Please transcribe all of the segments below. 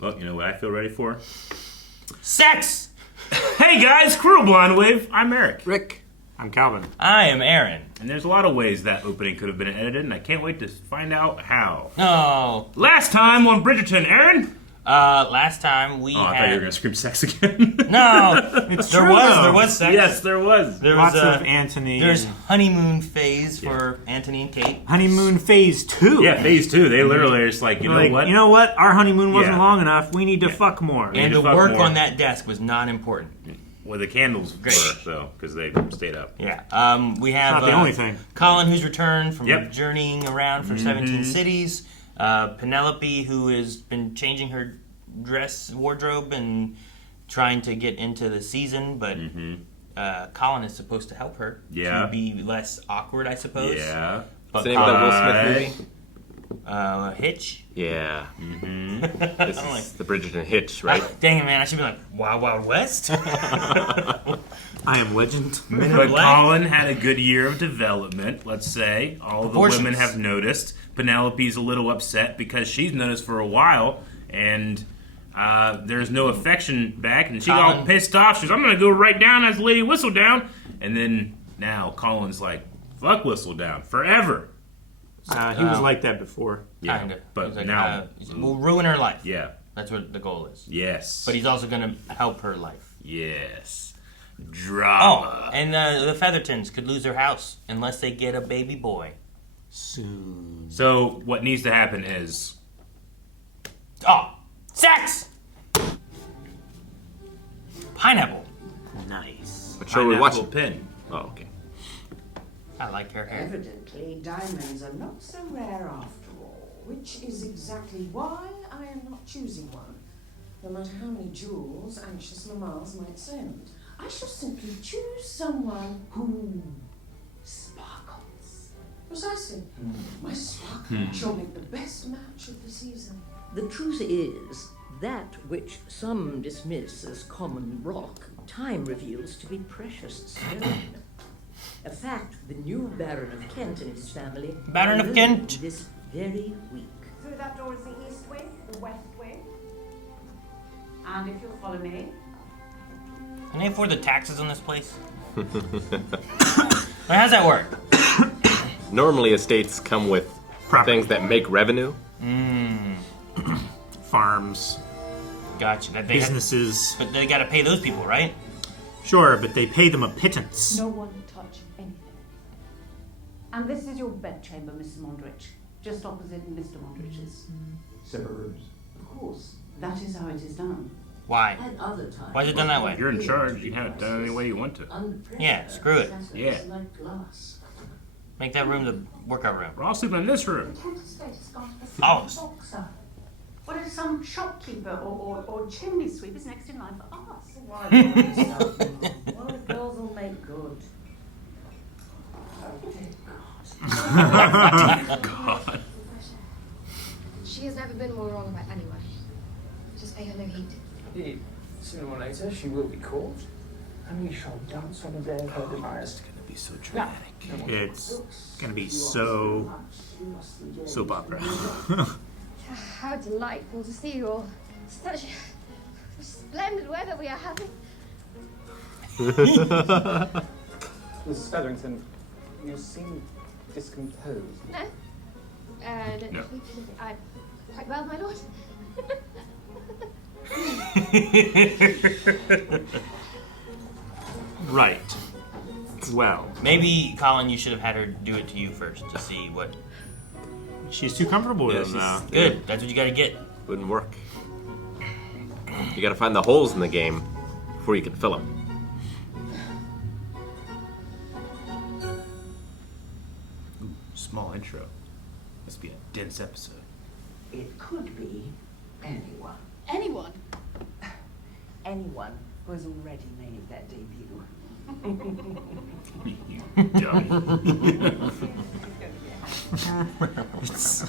Well, you know what I feel ready for? Sex! Hey guys, Cruel Blonde Wave. I'm Eric. Rick. I'm Calvin. I am Aaron. And there's a lot of ways that opening could have been edited, and I can't wait to find out how. Oh. Last time on Bridgerton, Aaron? Last time we Oh, I had... thought you were going to scream sex again. No! It's there true, was though. sex. Yes, there was. There Lots was, of Anthony. There's and honeymoon phase for Anthony and Kate. honeymoon phase 2. Yeah, phase 2. They literally are just like, you know what? You know what? Our honeymoon wasn't Yeah. long enough. We need to fuck more. And the to fuck work more. on that desk was not important. Well, the candles Great. were, though, because they stayed up. Yeah. We have Not the only thing. Colin, who's returned from Yep. journeying around for 17 cities. Penelope, who has been changing her wardrobe and trying to get into the season, but Colin is supposed to help her to be less awkward, I suppose. Yeah. But What's the name of that Will Smith movie? Hitch? Yeah. This I'm is the Bridgerton Hitch, right? Dang it, man. I should be like, Wild Wild West? I am legend. But Colin had a good year of development, let's say. All the Proportions. women have noticed. Penelope's a little upset because she's noticed for a while, and there's no affection back, and she got all Colin. pissed off. She's, I'm going to go right down as Lady Whistledown. And then now Colin's like, fuck Whistledown, forever. He was like that before. Yeah, Kind of. but now... we'll ruin her life. yeah. That's what the goal is. Yes. But he's also going to help her life. Yes. Oh, Drama. and the Feathertons could lose their house unless they get a baby boy. Soon. So what needs to happen is... Oh, sex! Pineapple. Nice. What show are we watching? Pin. Oh, okay. I like her hair. Evidently, diamonds are not so rare after all, which is exactly why I am not choosing one. No matter how many jewels anxious mamas might send, I shall simply choose someone who sparkles. Precisely. My sparkle shall make the best match of the season. The truth is, that which some dismiss as common rock, time reveals to be precious stone. A fact the new Baron of Kent and his family Baron of learned Kent. this very week. Through that door is the east wing, the west wing. And if you'll follow me. Can they afford the taxes on this place? How's that work? Normally, estates come with Property. things that make revenue. Farms. Gotcha. That they Businesses. but they got to pay those people, right? Sure, but they pay them a pittance. No one touch anything. And this is your bedchamber, Mrs. Mondrich. Just opposite Mr. Mondrich's. Suburbs. Of course, that is how it is done. Why? At other times, Why is it done that way? You're in charge. You can have it done any way you want to. under pressure, Yeah, screw it. shatters Yeah. like glass. Make that room the workout room. We're all sleeping in this room. Kent Estate has gone to the Oh. boxer. What if some shopkeeper or chimney sweep is next in line for us? Why the girls will make good. God. She has never been more wrong about anyone. Just pay her no heed. Indeed, sooner or later she will be caught, and we shall dance on the day of her demise. It's gonna be so dramatic. It's gonna be so soap opera. How delightful to see you all. Such splendid weather we are having. Mrs. Featherington, you seem discomposed. No? No. No. I'm quite well, my lord. Right. Well, Maybe, Colin, you should have had her do it to you first to see what... she's too comfortable with Yeah, him now. Good. That's what you got to get. Wouldn't work. You gotta find the holes in the game before you can fill them. Small intro. Must be a dense episode. It could be anyone. Anyone? Anyone who has already made their debut. You dummy. It's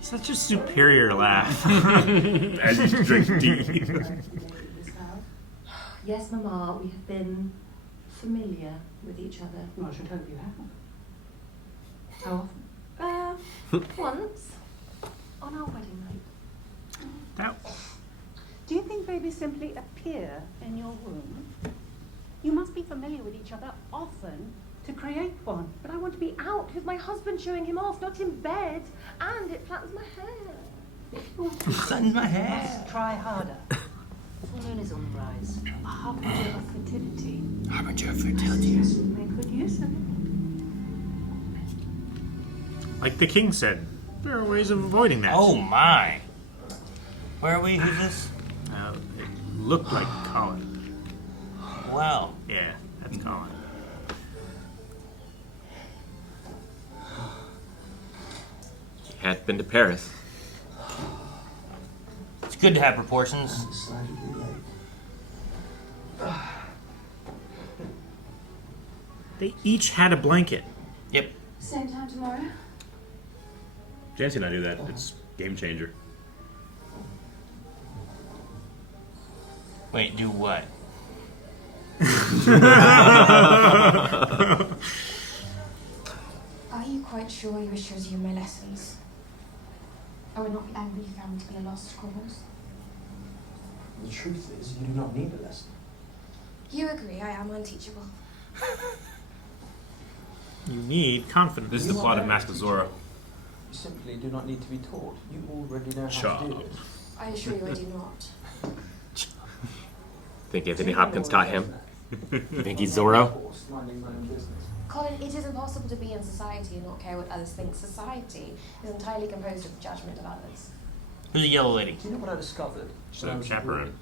such a superior laugh. As you drink tea. Yes, Mama, we have been familiar with each other. Well, I should hope you have. How often? Once, on our wedding night. Do you think babies simply appear in your womb? You must be familiar with each other often to create one. But I want to be out with my husband showing him off, not in bed. And it flattens my hair. Flattens my You hair. must try harder. Full moon is on the rise. A harbinger of fertility. Harbinger of fertility. Make good use of it. Like the king said, there are ways of avoiding that. Oh my. Where are we? Who's this? It looked like Colin. Wow. Yeah, that's Colin. He had been to Paris. It's good to have proportions. They each had a blanket. Yep. Same time tomorrow? Jancy and I do that. It's game changer. Wait, do what? Are you quite sure you wish to resume my lessons? I would not be angry if you found me to be a lost cause. The truth is, you do not need a lesson. You agree I am unteachable. You need confidence. This is the plot of Mask of Zorro. You simply do not need to be taught. You already know how Shut to do up. it. I assure you I do not. Think Anthony Hopkins taught him? You think he's Zorro? Minding my own business. Colin, it is impossible to be in society and not care what others think. Society is entirely composed of the judgment of others. Who's the yellow lady? Do you know what I discovered? She's a chaperone.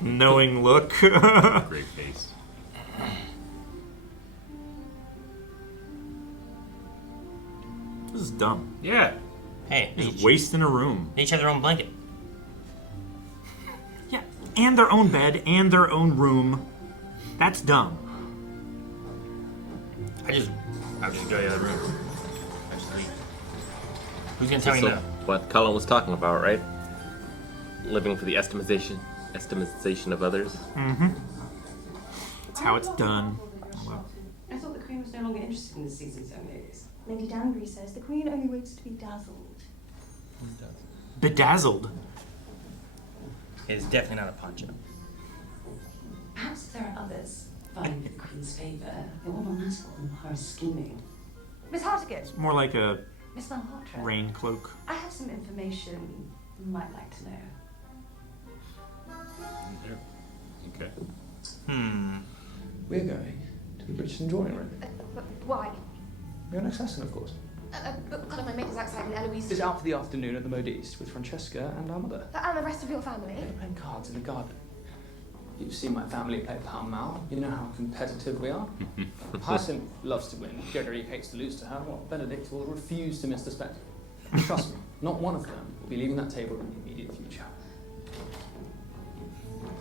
Knowing look. Great face. This is dumb. Yeah. Hey, they Just wasting a room. each have their own blanket. Yeah, and their own bed and their own room. That's dumb. I just go to the other room. I just leave. Who's gonna tell me So no? what Colin was talking about, right? Living for the estimation of others. Mm-hmm. That's how it's done. I thought the Queen was no longer interested in the season's young ladies. Lady Danbury says the Queen only waits to be dazzled. Bedazzled. It is definitely not a poncho. Perhaps there are others vying for the Queen's favour. They want one nice one, her scheming. Miss Hartigan. More like a Miss Malhotra. rain cloak. I have some information you might like to know. Okay. We're going to the Bridgerton drawing room. But why? Your next lesson, of course. But Colin, my maker's outside and Eloise... Is out for the afternoon at the Modiste with Francesca and our mother. And the rest of your family? They're playing cards in the garden. You've seen my family play Pall Mall. You know how competitive we are. Hyacinth loves to win. Gregory hates to lose to her. Well, Benedict will refuse to miss the spectacle. Trust me, not one of them will be leaving that table in the immediate future.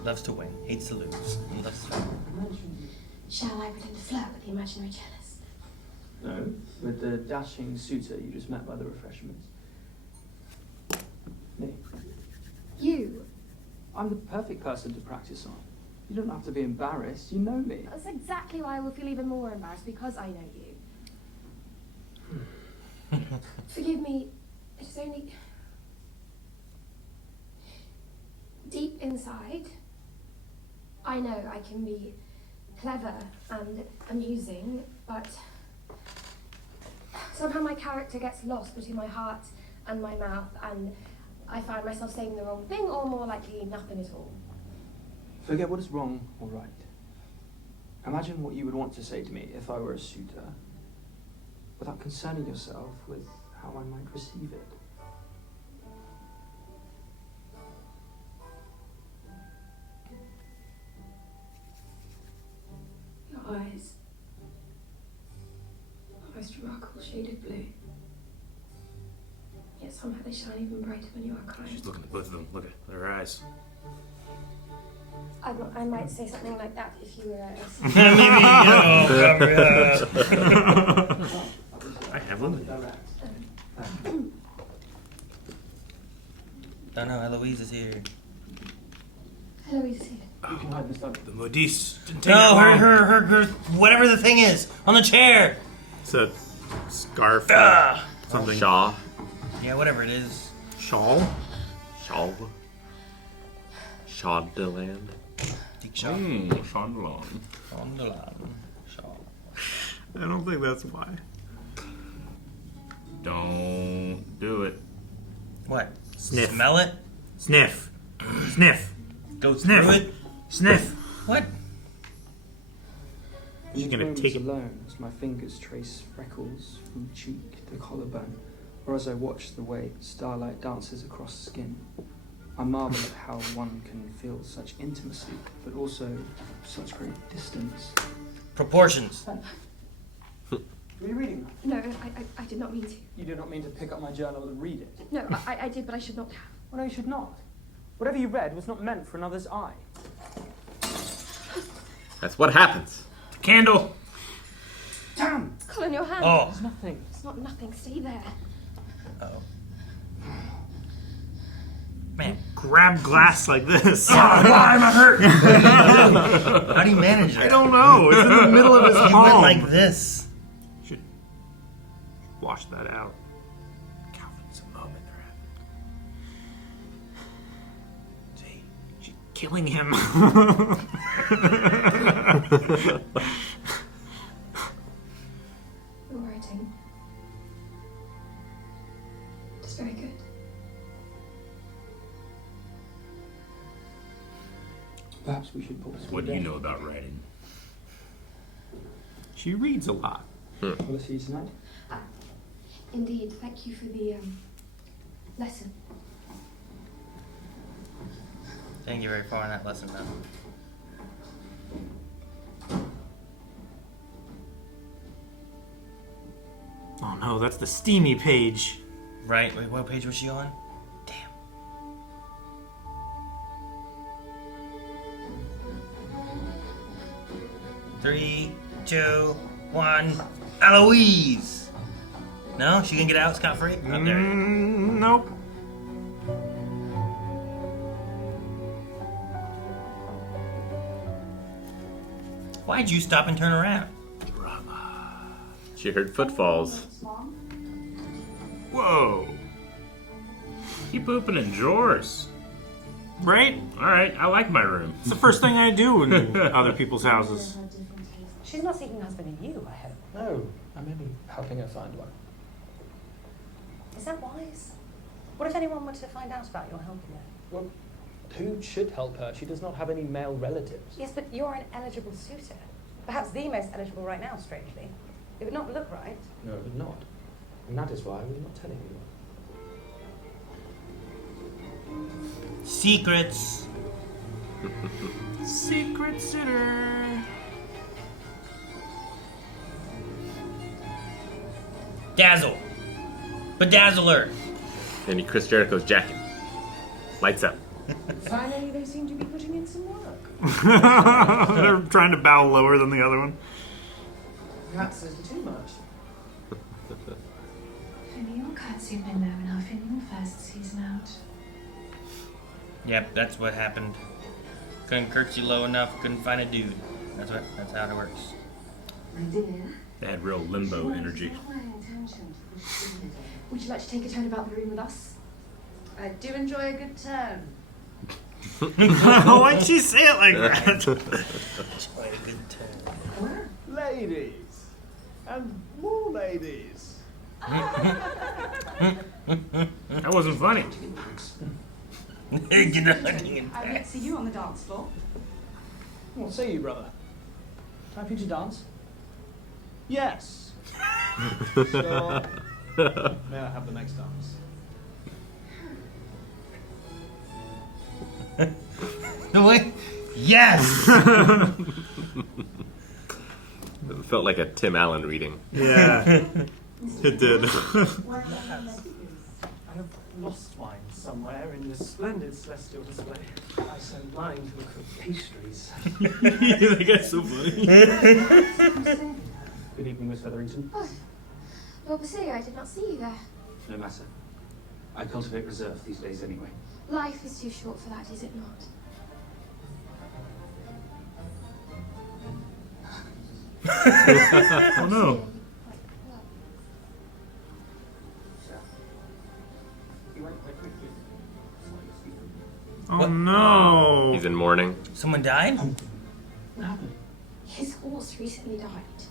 Loves to win, hates to lose. He loves to win. Shall I pretend to flirt with the imaginary jealous? No, with the dashing suitor you just met by the refreshments. Me. You? I'm the perfect person to practice on. You don't have to be embarrassed. You know me. That's exactly why I will feel even more embarrassed, because I know you. Forgive me, it's only... Deep inside, I know I can be clever and amusing, but somehow my character gets lost between my heart and my mouth, and I find myself saying the wrong thing, or more likely, nothing at all. Forget what is wrong or right. Imagine what you would want to say to me if I were a suitor, without concerning yourself with how I might receive it. Your eyes. A most remarkable shade of blue. Yet somehow they shine even brighter when you are crying. She's looking at both of them. Look at her eyes. I might say something like that if you were a... Maybe. I have one. Oh no, Eloise is here. Eloise is here. You can hide this dog. The Modiste. Didn't take No, that long. her, whatever the thing is, on the chair. It's a scarf. Ah. Something. Shaw. Yeah, whatever it is. Shawl? Shawl. Shondaland. Shondaland. I don't think that's why. Don't do it. What? Sniff. Smell it? Sniff. Sniff. Go Sniff. through it? Sniff. What? She's These gonna moments take it. alone as my fingers trace freckles from cheek to collarbone, or as I watch the way starlight dances across skin. I marvel at how one can feel such intimacy, but also such great distance. Proportions. Were you reading that? No, I did not mean to. You did not mean to pick up my journal and read it. No, I did, but I should not have. Well, no, you should not. Whatever you read was not meant for another's eye. That's what happens. Candle. Damn! Colin, your hand. Oh. There's nothing. It's not nothing. Stay there. Oh. Man. Grab glass like this. Why am I hurt? How do you manage that? I don't know. It's in the middle of his You went palm. like this. Should wash that out. Calvin's a moment they're having. See? She's killing him. Your writing. It's very good. Perhaps we should pause. What do you know about writing? She reads a lot. Will I see you tonight? Indeed. Thank you for the lesson. Didn't get very far in that lesson, though. Oh no, that's the steamy page. Right. Wait, what page was she on? Damn. Three, two, one. Eloise! No? She can get out scot-free? Up there. Nope. Why'd you stop and turn around? She heard footfalls. Whoa. Keep opening drawers. Right? Alright, I like my room. It's the first thing I do in other people's houses. She's not seeking a husband in you, I hope. No, I'm only helping her find one. Is that wise? What if anyone were to find out about your helping her? Well, who should help her? She does not have any male relatives. Yes, but you're an eligible suitor. Perhaps the most eligible right now, strangely. It would not look right. No, it would not. And that is why I will not tell anyone. Secrets. Secret sitter. Dazzle. Bedazzle her. And Chris Jericho's jacket. Lights up. Finally, they seem to be putting in some work. They're trying to bow lower than the other one. Perhaps a little too much. If only your curtsy had been low enough in your first season out. Yep, that's what happened. Couldn't curtsy low enough, couldn't find a dude. That's how it works. My dear. They had real limbo energy. Would you like to take a turn about the room with us? I do enjoy a good turn. Why'd she say it like that? Quite a good turn. Ladies. And more ladies. That wasn't funny. Get out of here. I'd like to see you on the dance floor. What say you, brother? Time for you to dance? Yes. Sure. May I have the next dance? The way? Yes! It felt like a Tim Allen reading. Yeah, it did. I have lost mine somewhere in this splendid celestial display. I sent mine to look for pastries. That guy's so funny. Good evening, Miss Featherington. Oh, Lord Basilio, I did not see you there. No matter. I cultivate reserve these days anyway. Life is too short for that, is it not? Oh no. You went with Oh no! He's in mourning. Someone died? His horse recently died.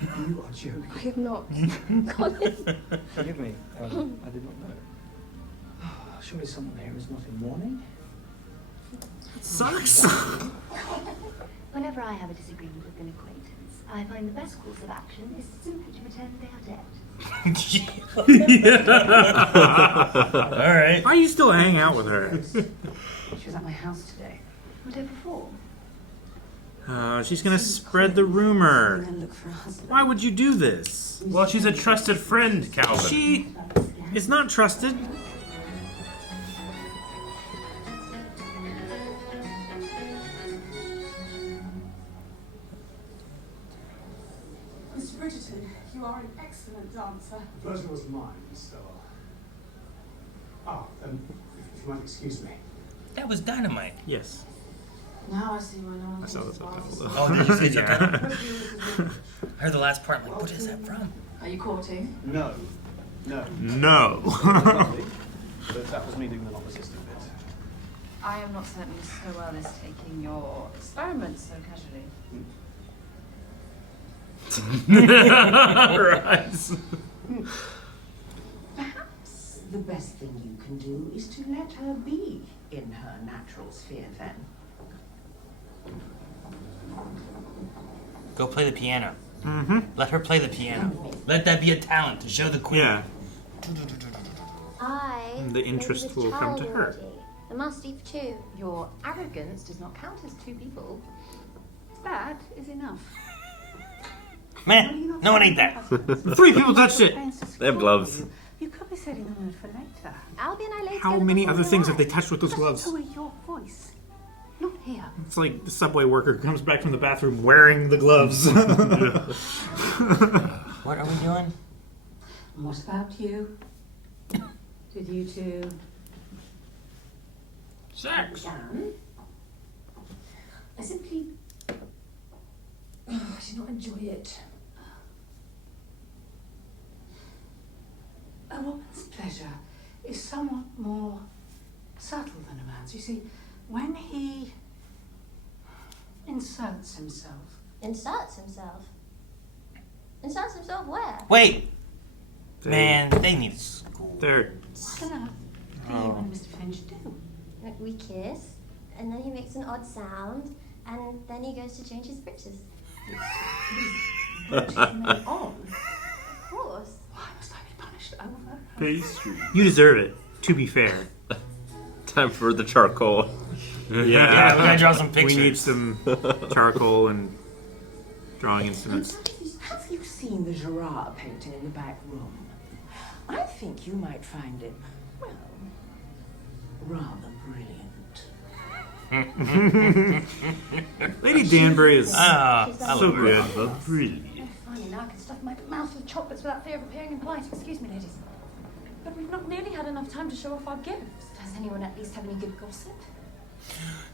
You are joking. I am not. Forgive me. I did not know. Surely someone here is not in mourning? Sucks. Whenever I have a disagreement with an acquaintance, I find the best course of action is simply to pretend they are dead. Alright. Why are you still hanging out with her? She was at my house today. What day before? She's gonna spread the rumor. Look for a husband. Why would you do this? Well, she's a trusted friend, Calvin. She is not trusted. Mr. Bridgerton, you are an excellent dancer. The pleasure was mine, Stella. If you might excuse me. That was dynamite. Yes. Now I see why no one I saw the thinks subtitle about though. Oh, did you see Yeah. subtitle? I heard the last part. I'm like, what is that from? Are you courting? No. No. But that was me doing the non-resistant bit. I am not certain Mr. Well is taking your experiments so casually. Right. Perhaps the best thing you can do is to let her be in her natural sphere then. Go play the piano. Mm-hmm. Let her play the piano. Let that be a talent to show the queen. Yeah. The interest will come to her. The must eat for two. Your arrogance does not count as two people. That is enough. Man, no one ate that. 3 people touched it. They have gloves. You could be setting the mood for later. Albie and I laid How together many before other we things have they arrived. touched with those gloves? Who are your voice? Not here. It's like the subway worker comes back from the bathroom wearing the gloves. What are we doing? What about you? Did you two... Sex. Dan? I simply... I did not enjoy it. A woman's pleasure is somewhat more subtle than a man's. You see, when he inserts himself. Inserts himself? Inserts himself where? Wait. Man, they need school. They're... What on earth do you and Mr. Finch do? We kiss, and then he makes an odd sound, and then he goes to change his britches. On. Of course. Why must I be punished over? Pastry. You deserve it, to be fair. Time for the charcoal. Yeah, we gotta draw some pictures. We need some charcoal and drawing instruments. Have you seen the Gerard painting in the back room? I think you might find it, well, rather brilliant. Lady Danbury is I so love her. good. Brilliant. Finally, now I can stuff my mouth with chocolates without fear of appearing impolite. Excuse me, ladies. But we've not nearly had enough time to show off our gifts. Does anyone at least have any good gossip?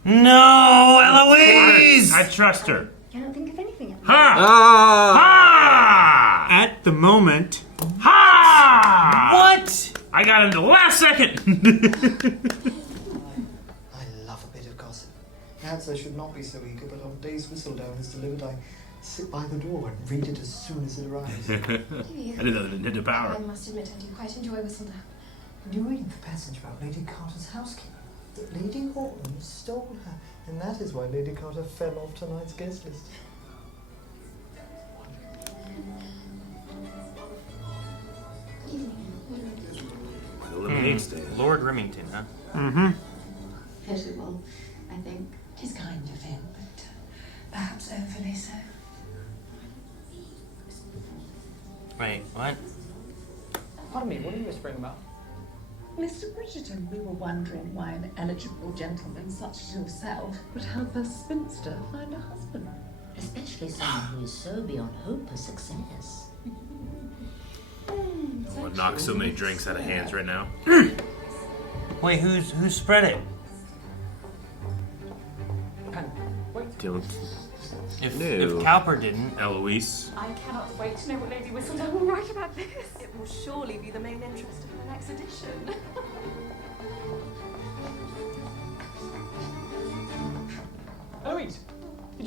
No, Eloise! I trust her. Cannot think of anything else. Ha! Ha! At the moment, Ha! What? I got him the last second. I love a bit of gossip. Perhaps I should not be so eager, but on days Whistledown is delivered, I sit by the door and read it as soon as it arrives. I did that in Ninja Power. I must admit, I do quite enjoy Whistledown. Did you read the passage about Lady Carter's housekeeper? That Lady Horton stole her, and that is why Lady Carter fell off tonight's guest list. Lemonade stand. Lord Remington, huh? mm-hmm. Pleasurable, I think. It's kind of him, but Perhaps overly so. Wait, what? Pardon me, what are you whispering about? Mr. Bridgerton, we were wondering why an eligible gentleman such as yourself would help a spinster find a husband. especially someone who is so beyond hope of success. I'll knock so many drinks out of hands right now. Wait, who spread it? Don't. If Cowper didn't, Eloise. I cannot wait to know what Lady Whistledown will write about this. It will surely be the main interest of her next edition.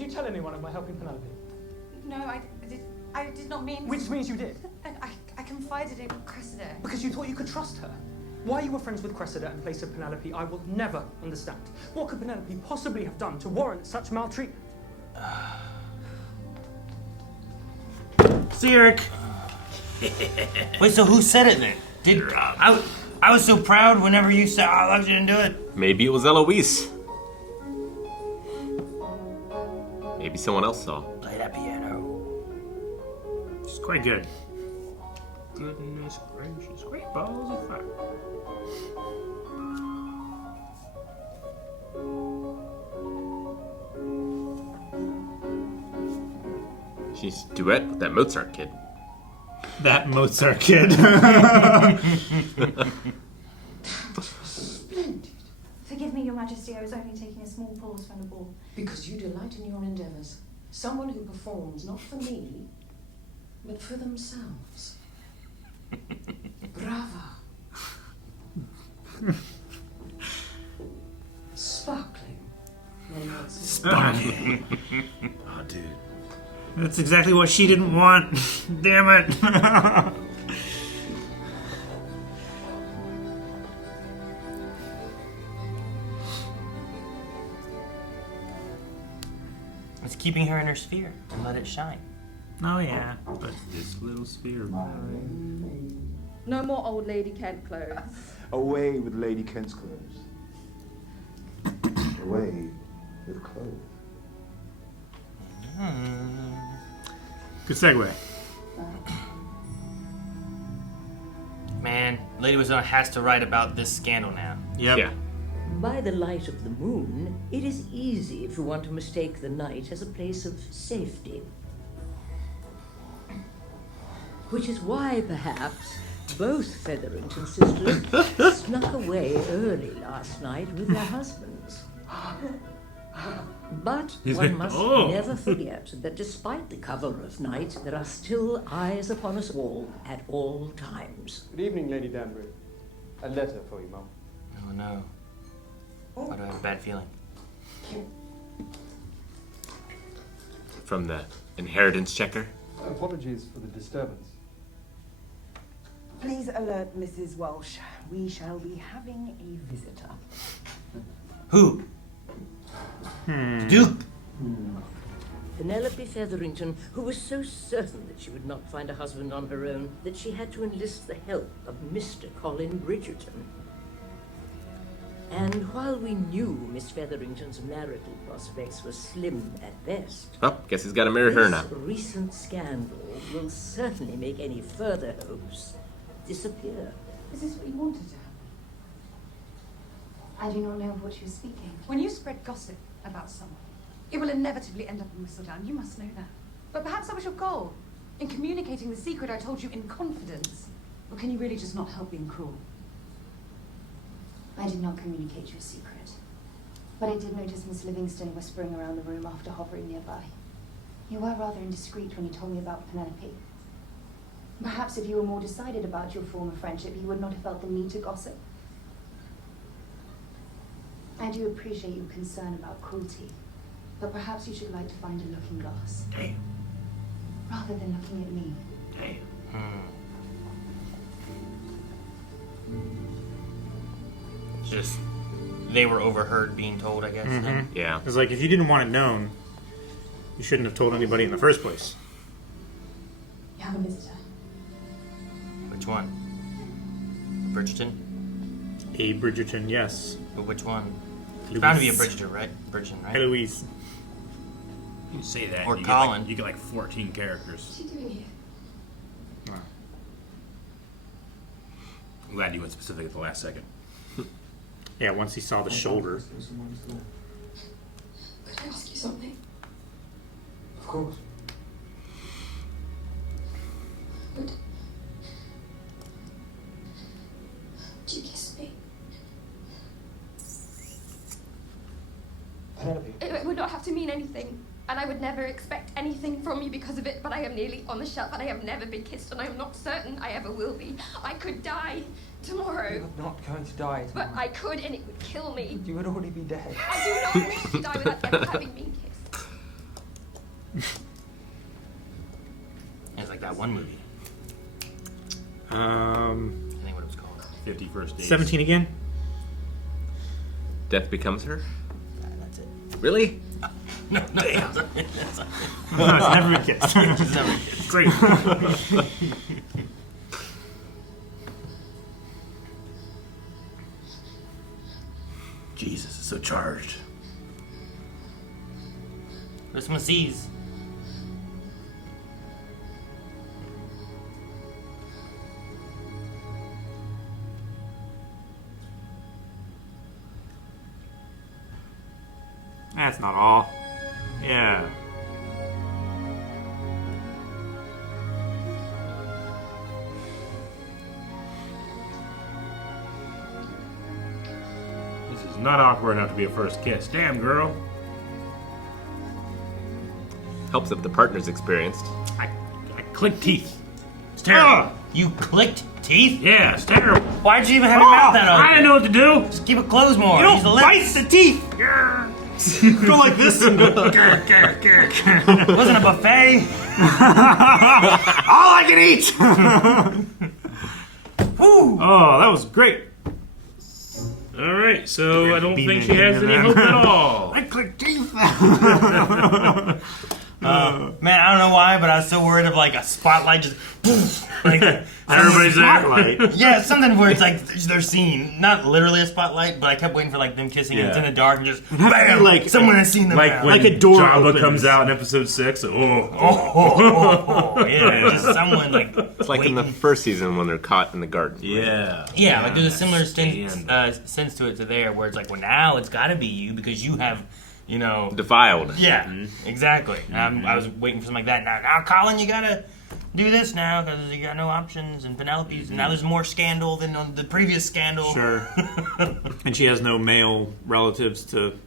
you tell anyone of my help in Penelope? No, I did not mean... Which means you did. I confided in Cressida. Because you thought you could trust her. Why you were friends with Cressida in place of Penelope, I will never understand. What could Penelope possibly have done to warrant such maltreatment? Zurich. Wait, so who said it then? I was so proud whenever you said, "I love you," and do it. Maybe it was Eloise. Maybe someone else saw. Play that piano. It's quite good. Goodness gracious, great balls of fire. She's duet with that Mozart kid. That Mozart kid. Splendid. Forgive me, Your Majesty, I was only taking a small pause from the ball. Because you delight in your endeavours. Someone who performs not for me, but for themselves. Brava. Sparkling. Sparkling. Oh, dude. That's exactly what she didn't want. Damn it. It's keeping her in her sphere and let it shine. Oh, yeah. But this little sphere of mine. No more old Lady Kent clothes. Away with Lady Kent's clothes. Away with clothes. Good segue. Man, Lady Wazona has to write about this scandal now. Yep. Yeah. By the light of the moon, it is easy if you want to mistake the night as a place of safety. Which is why, perhaps, both Featherington sisters snuck away early last night with their husbands. But one must never forget that despite the cover of night, there are still eyes upon us all at all times. Good evening, Lady Danbury. A letter for you, Mum. Oh no. Why do I have a bad feeling? From the inheritance checker. Apologies for the disturbance. Please alert Mrs. Walsh. We shall be having a visitor. Who? The Duke? Penelope Featherington, who was so certain that she would not find a husband on her own that she had to enlist the help of Mr. Colin Bridgerton. And while we knew Miss Featherington's marital prospects were slim at best, Oh, guess he's got to marry her now. this recent scandal will certainly make any further hopes disappear. Is this what you wanted to happen? I do not know of what you are speaking. When you spread gossip about someone, it will inevitably end up in Whistledown. You must know that. But perhaps that was your goal, in communicating the secret I told you in confidence. Or can you really just not help being cruel? I did not communicate your secret. But I did notice Miss Livingston whispering around the room after hovering nearby. You were rather indiscreet when you told me about Penelope. Perhaps if you were more decided about your former friendship, you would not have felt the need to gossip. I do appreciate your concern about cruelty, but perhaps you should like to find a looking glass. Damn. Rather than looking at me. Damn. Just, they were overheard being told, I guess. then. Yeah. It's like, if you didn't want it known, you shouldn't have told anybody in the first place. You have a visitor. Which one? Bridgerton? A Bridgerton, yes. But which one? Eloise. It's bound to be a Bridgerton, right? Bridgerton, right? Eloise. You say that. Or you Colin. You get like 14 characters. What's she doing here? I'm glad you went specific at the last second. Yeah, once he saw the shoulder. Could I ask you something? Of course. Would you kiss me? Penelope. It would not have to mean anything, and I would never expect anything from you because of it, but I am nearly on the shelf, and I have never been kissed, and I am not certain I ever will be. I could die tomorrow. You're not going to die tomorrow. But I could, and it would kill me. You would already be dead. I do not wish to die without ever having been kissed. that one movie. I think what it was called. 50 First Dates. 17 again? Death Becomes Her? That's it. Really? No. Damn. No, it's never been kissed. It's never been kissed. Great. Jesus, it's so charged. Christmas Eve. That's not all. Yeah. This is not awkward enough to be a first kiss. Damn, girl. Helps if the partner's experienced. I clicked teeth. It's terrible. You clicked teeth? Yeah, it's terrible. Why'd you even have your mouth that open? I didn't know what to do. Just keep it closed more. You don't Use the bite lips. the teeth! Go like this and go. Wasn't a buffet. All I can eat! Whew. Oh, that was great. All right, so I don't think she has any hope at all. I clicked teeth. Man, I don't know why, but I was so worried of like a spotlight just like everybody's there. Spotlight. Yeah, something where it's like they're seen, not literally a spotlight, but I kept waiting for like them kissing and it's in the dark and just bam, like someone has seen them. Like now. when Like a door Jabba opens. comes out in episode 6. Yeah, just someone like It's like in the first season when they're caught in the garden. Yeah. Yeah, like there's a similar sense to it to there, where it's like, well, now it's got to be you because you have, you know, Defiled. Yeah, exactly. And I was waiting for something like that. Now, Colin, you gotta do this now because you got no options. And Penelope's now there's more scandal than on the previous scandal. Sure. And she has no male relatives to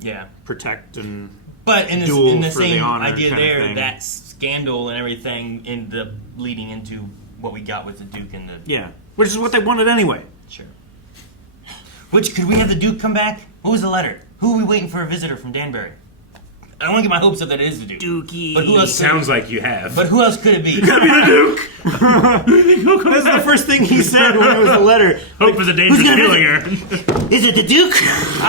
Yeah. protect and But in duel the for same the honor idea kind of there, thing. that scandal and everything ended up leading into what we got with the Duke and the Yeah, which is what they wanted anyway. Sure. Which, could we have the Duke come back? What was the letter? Who are we waiting for a visitor from Danbury? I don't want to get my hopes up that it is the Duke. Dookie. But who else? Sounds like you have. But who else could it be? It could be the Duke. That's the first thing he said when it was the letter. Hope is a dangerous feeling here. Is it the Duke?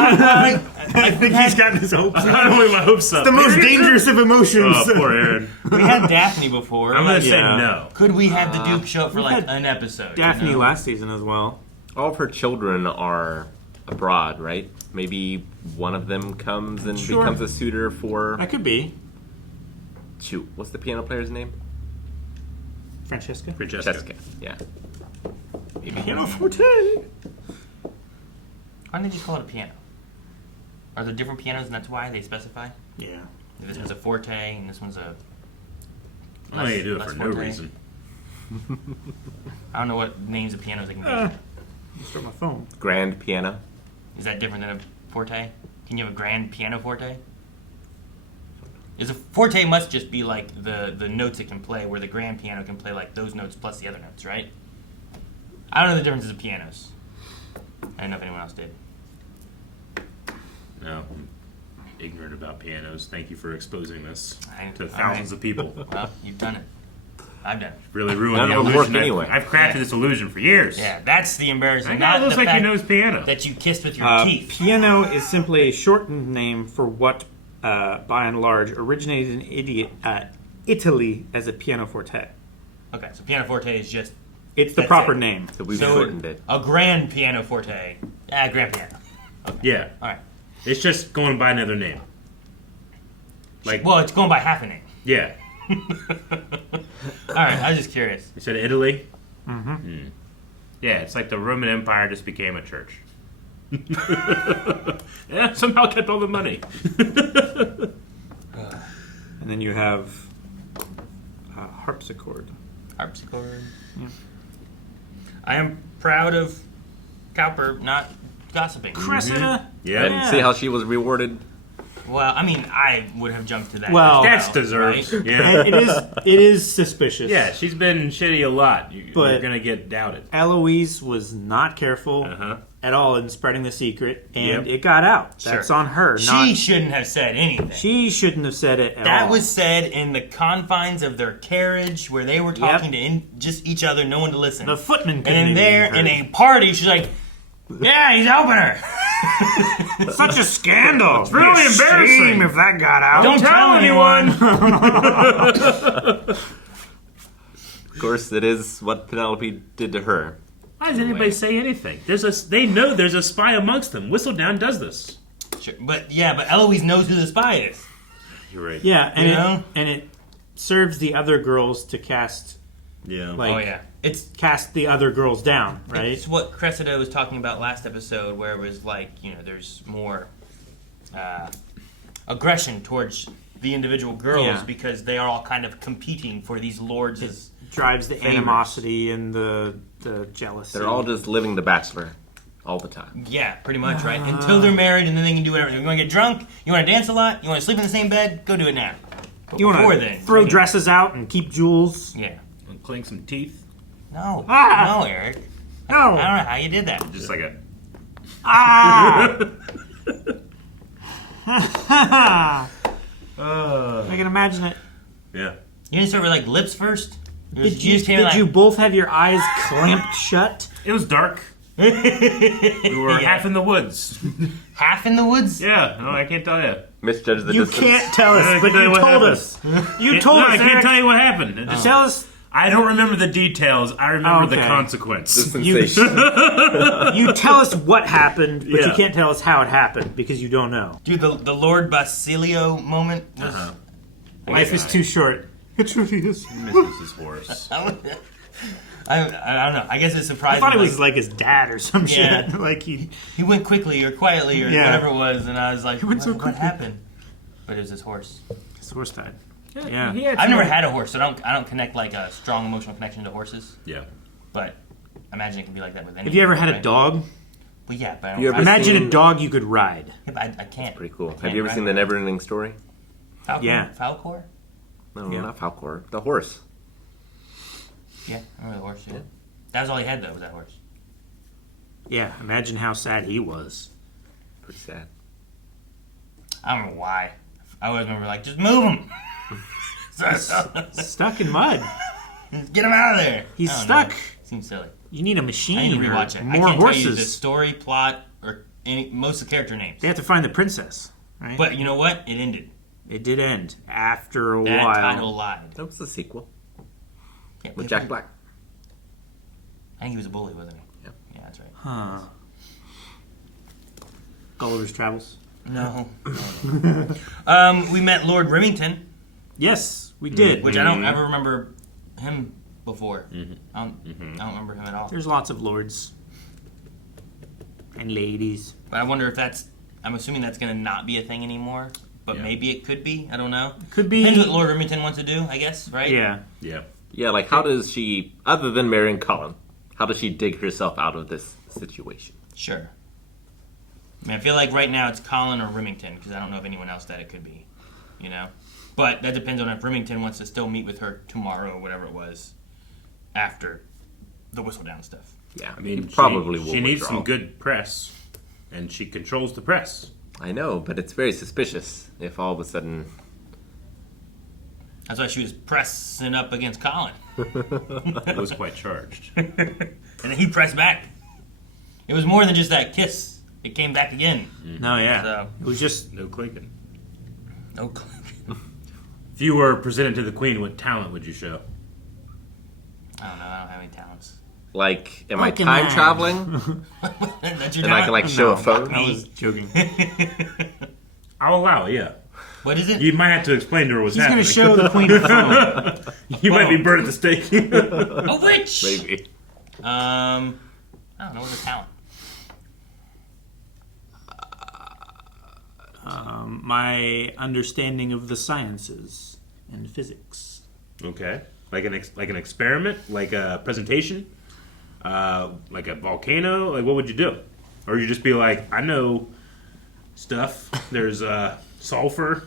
I think he's gotten his hopes up. I don't want my hopes up. The most dangerous of emotions. Oh, poor Aaron. We had Daphne before. I'm going Like, to say no. Could we have the Duke show up for we like had an episode? Daphne you know? last season as well. All of her children are abroad, right? Maybe one of them comes and Sure. becomes a suitor for... That could be. Shoot, what's the piano player's name? Francesca. Francesca, yeah. Maybe. Pianoforte. Why don't they just call it a piano? Are there different pianos and that's why they specify? Yeah. This one's a forte and this one's a... Oh, you do it less for no forte. reason. I don't know what names of pianos they can be. Just on my phone. Grand piano. Is that different than a forte? Can you have a grand piano forte? Is a forte must just be like the notes it can play, where the grand piano can play like those notes plus the other notes, right? I don't know the differences of pianos. I don't know if anyone else did. No. I'm ignorant about pianos. Thank you for exposing this to all thousands right. of people. Well, you've done it. I've done it. Really ruined None the of them illusion. work anyway. I've crafted this illusion for years. Yeah, that's the embarrassing. That guy Not looks the like he fact knows piano. that you kissed with your teeth. Piano is simply a shortened name for what, by and large, originated in Italy as a pianoforte. Okay, so pianoforte is just... It's the that's proper it. name. So we've shortened it. A grand pianoforte. Grand piano. Okay. Yeah. All right. It's just going by another name. Like, Well, it's going by half a name. yeah. All right, I was just curious. You said Italy? Mm-hmm. Yeah, it's like the Roman Empire just became a church. Yeah, somehow kept all the money. And then you have harpsichord. Harpsichord. Yeah. I am proud of Cowper not gossiping. Cressida. Yeah. And see how she was rewarded Well, I mean, I would have jumped to that. Well, that's deserved. Right? Yeah. It is suspicious. Yeah, she's been shitty a lot. You're But- going to get doubted. Eloise was not careful at all in spreading the secret, and it got out. That's Sure. on her. She shouldn't have said anything. She shouldn't have said it at all. That was said in the confines of their carriage where they were talking to just each other, no one to listen. The footman couldn't And even there, heard. in a party, she's like, yeah, he's helping her. Such a scandal. It's really It'd be a embarrassing. shame if that got out. Don't tell anyone. Of course, it is what Penelope did to her. Why does anybody say anything? They know there's a spy amongst them. Whistledown does this. Sure. But Eloise knows who the spy is. You're right. Yeah, and You know? it serves the other girls to cast. Yeah. It's cast the other girls down, right? It's what Cressida was talking about last episode, where it was like, there's more aggression towards the individual girls because they are all kind of competing for these lords' drives the favors. animosity and the jealousy. They're all just living the Bachelor all the time. Yeah, pretty much, right? Until they're married, and then they can do whatever. You want to get drunk? You want to dance a lot? You want to sleep in the same bed? Go do it now. But You want before to then, throw clean it. dresses out and keep jewels? Yeah. And clink some teeth. No. Ah! No, Eric. No. I don't know how you did that. Just like a... Ah! I can imagine it. Yeah. You didn't start with like lips first? Did you both have your eyes clamped shut? It was dark. We were half in the woods. Half in the woods? Yeah. No, I can't tell you. Misjudged the You distance. can't tell us, but you told us. You told us. I can't Eric. tell you what happened. Just Tell us. I don't remember the details. I remember the Okay. consequence. The sensation. You tell us what happened, but you Yeah. can't tell us how it happened because you don't know. Dude, the Lord Basilio moment was... Life is too short. It truly is. He misses his horse. I don't know. I guess it surprised I thought me. it was like his dad or some Yeah. shit. Like he went quickly or quietly or Yeah. whatever it was, and I was like, went so what quickly. happened? But it was his horse. his horse died. Yeah. I've never had a horse, so I don't connect like a strong emotional connection to horses. Yeah. But I imagine it can be like that with any. Have you ever had a right? dog? Well, yeah, but I You don't. ever Imagine seen- a dog you could ride. Yeah, but I can't. Pretty cool. I Have can't you ever ride seen The one. Never-Ending Story? Falcor? Yeah. Falcor? No, Yeah. not Falcor. The horse. Yeah, I remember the horse. Yeah. That was all he had though, was that horse. Yeah, imagine how sad he was. Pretty sad. I don't know why. I always remember like, just move him. Stuck in mud. Get him out of there. He's I don't stuck. know. Seems silly. You need a I need machine to or rewatch it. more I can't tell you the horses. story, plot, or most of the character names. They have to find the princess, right? But you know what? It ended. It did end after a That while. title lied. That was the sequel. Yeah, With but- Jack Black. I think he was a bully, wasn't he? Yeah. Yeah, that's right. Huh. Gulliver's Travels. No. We met Lord Remington, Yes, we did. which I don't ever remember him before. Mm-hmm. I don't remember him at all. There's lots of lords and ladies. But I wonder if that's. I'm assuming that's going to not be a thing anymore. But Yeah. maybe it could be. I don't know. Could be. Depends what Lord Remington wants to do, I guess, right? Yeah. Yeah. Yeah, like how does she, other than marrying Colin, how does she dig herself out of this situation? Sure. I mean, I feel like right now it's Colin or Remington, because I don't know of anyone else that it could be. You know? But that depends on if Remington wants to still meet with her tomorrow or whatever it was after the Whistledown stuff. Yeah, I mean, he probably will She needs withdraw. some good press, and she controls the press. I know, but it's very suspicious if all of a sudden... That's why she was pressing up against Colin. It was quite charged. And then he pressed back. It was more than just that kiss. It came back again. No, yeah. So, It was just No clinking. no clinking. If you were presented to the queen, what talent would you show? I don't know. I don't have any talents. Like, am I Fucking time man. traveling? That's your And I can, talent? like, show a No, phone? I was joking. I'll allow it, yeah. What is it? You might have to explain to her what's He's happening. going to show the queen a phone. You might be burned at the stake. A witch! Maybe. I don't know. What's a talent? My understanding of the sciences and physics. Okay. Like an experiment? Like a presentation? Like a volcano? Like what would you do? Or you just be like, I know stuff. There's sulfur.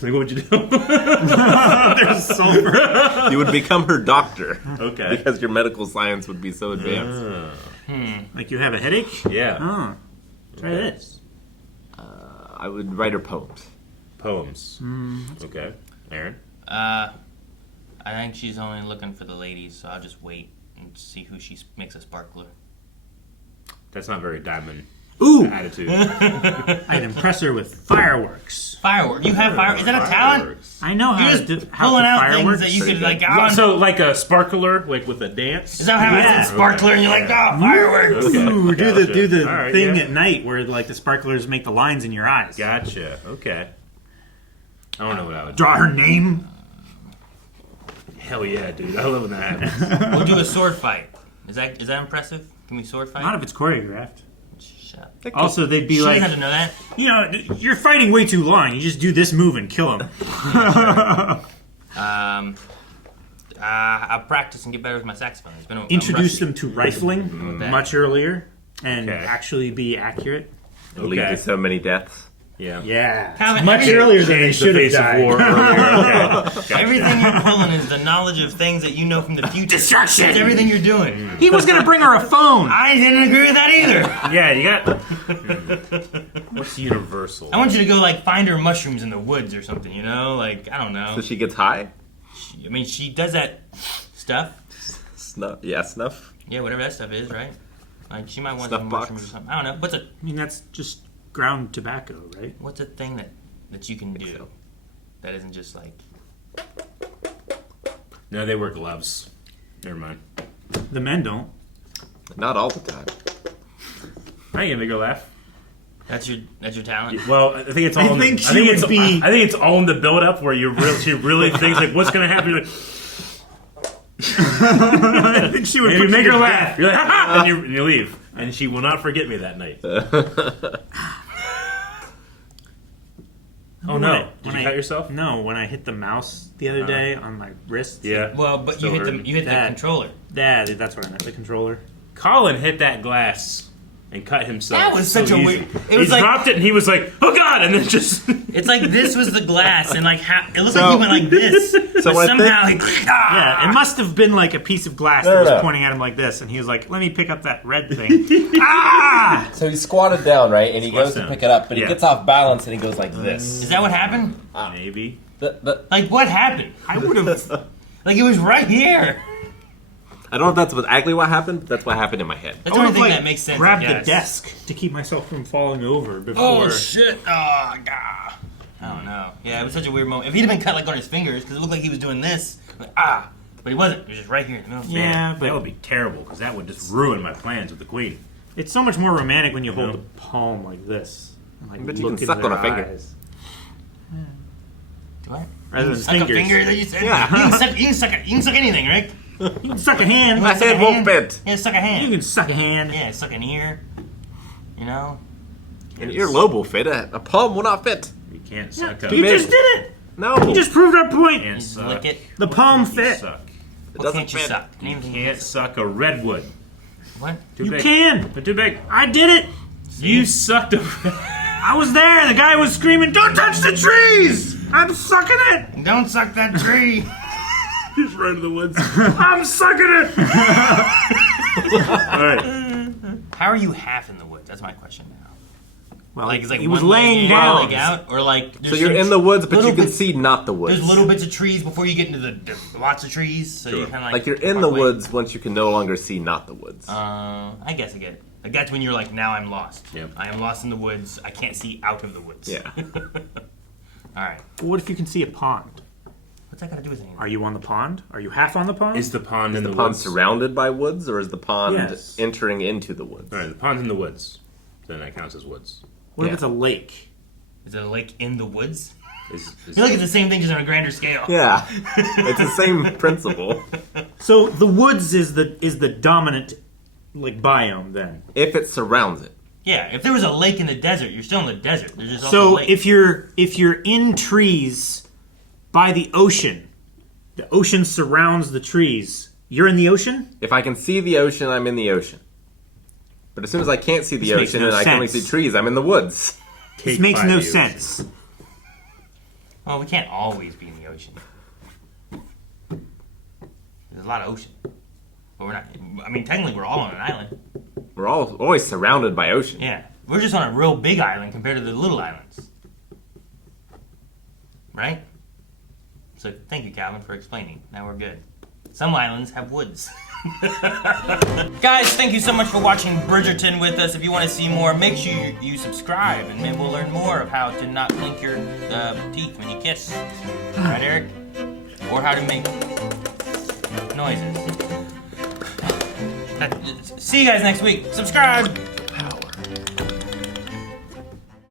Like, what would you do? There's sulfur. You would become her doctor. Okay. Because your medical science would be so advanced. Like you have a headache? Yeah. Oh. Try this. I would write her poems. Poems. Okay. Aaron? I think she's only looking for the ladies, so I'll just wait and see who she makes a sparkler. That's not very diamond attitude. I'd impress her with fireworks. Fireworks? You have fireworks? Is that a talent? I know how You're to just do how pulling to out fireworks. things that you could like. Oh, So, like a sparkler, like with a dance? is that how I said sparkler? And you're like, oh, fireworks. Okay. Ooh, do the All right, thing yeah. at night where like the sparklers make the lines in your eyes. Gotcha. Okay. I don't know what I would Draw do. her name. Hell yeah, dude. I love when that happens. We'll do a sword fight. Is that impressive? Can we sword fight? Not if it's choreographed. Shut. Also, they'd be She like, doesn't have to know that. you know, you're fighting way too long. You just do this move and kill him. I'll practice and get better with my saxophone. It's been Introduce rusty. them to rifling that. much earlier and Okay. actually be accurate. It leads to so many deaths. Yeah. Yeah. Calvin, Much every- earlier than they Change the should have face of died. war earlier. Okay. Everything you're pulling is the knowledge of things that you know from the future. Distraction! That's everything you're doing. He was going to bring her a phone. I didn't agree with that either. Yeah, you got... What's universal? I want you to go like find her mushrooms in the woods or something, you know? Like, I don't know. So she gets high? I mean, she does that stuff. Snuff? Yeah, snuff. Yeah, whatever that stuff is, right? Like, she might want Snuff some box. mushrooms or something. I don't know. I mean, that's just ground tobacco, right? What's a thing that you can do that isn't just like... No, they wear gloves. Never mind. The men don't. Not all the time. I ain't gonna make her laugh. That's your talent? Well, I think it's all. I think I think she it's all in the build-up where she really thinks like, what's gonna happen? You're like, I think she would and you put make you her to laugh. death. You're like, ha! And you leave, and she will not forget me that night. Oh no! Did you cut yourself? No, when I hit the mouse the other day on my wrist. Yeah. Well, but you hit the controller. That's what I meant. The controller. Colin hit that glass and cut himself. That was so such a easy. weird... It was He like... dropped it and he was like, "Oh God!" And then just It's like this was the glass, and like it looked like he went like this. But I somehow Yeah, it must have been like a piece of glass that was pointing at him like this, and he was like, "Let me pick up that red thing." Ah! So he squatted down, right? And he Squats goes to down. pick it up, but Yeah. he gets off balance and he goes like this. Is that what happened? maybe. Like what happened? I would have. Like it was right here. I don't know if that's actually what happened, but that's what happened in my head. That's the only thing that makes sense. Grab I the guess. desk to keep myself from falling over before. Oh shit! Oh god! I don't know. Yeah, it was such a weird moment. If he'd have been cut like on his fingers, because it looked like he was doing this, like, but he wasn't. He was just right here in the middle. Yeah, but That would be terrible because that would just ruin my plans with the queen. it's so much more romantic when you hold the palm like this. And like But you look can into suck on their a finger. eyes. What? Rather than Suck a fingers. finger that you said? Yeah. You can suck anything, Rick. You can suck a hand. My hand won't bend. Yeah, suck a hand. You can suck a hand. Yeah, suck an ear. You know? An earlobe will fit. A palm will not fit. You can't suck up. You just did it. No. You just proved our point. Can't Just suck. lick it. The palm You fit. suck. What doesn't can't you fit. suck? You Name can't suck a redwood. What? Too You big. can. They're too big. I did it. You sucked a. I was there. The guy was screaming, "Don't touch the trees! I'm sucking it." Don't suck that tree. Just run to the woods. I'm sucking it. All right. How are you half in the woods? That's my question now. Well, Like, it's like he was one leg laying in, down. one leg out, or like So there's you're some in the woods, but little you can bit- see not the woods. There's little bits of trees before you get into the lots of trees, so you kind of Like you're in the woods once you can no longer see not the woods. I guess I get it. Like that's when you're like, now I'm lost. Yep. I am lost in the woods. I can't see out of the woods. Yeah. All right. What if you can see a pond? What's that got to do with anything? Are you on the pond? Are you half on the pond? Is the pond in Is the the pond woods? surrounded by woods, or is the pond Yes. entering into the woods? All right, the pond's in the woods. Then that counts as woods. What if Yeah. it's a lake? Is it a lake in the woods? Is You look at the same thing just on a grander scale. Yeah, it's the same principle. So the woods is the dominant like biome then. If it surrounds it. Yeah. If there was a lake in the desert, you're still in the desert. There's just also So a lake. if you're in trees by the ocean surrounds the trees. You're in the ocean? If I can see the ocean, I'm in the ocean. But as soon as I can't see the This makes ocean no and I can only see sense. trees, I'm in the woods. This makes no sense. Well, we can't always be in the ocean. There's a lot of ocean. But we're not. I mean, technically, we're all on an island. We're all always surrounded by ocean. Yeah. We're just on a real big island compared to the little islands. Right? So thank you, Calvin, for explaining. Now we're good. Some islands have woods. Guys, thank you so much for watching Bridgerton with us. If you want to see more, make sure you subscribe, and then we'll learn more of how to not clink your teeth when you kiss. Right, Eric? Or how to make noises. See you guys next week. Subscribe!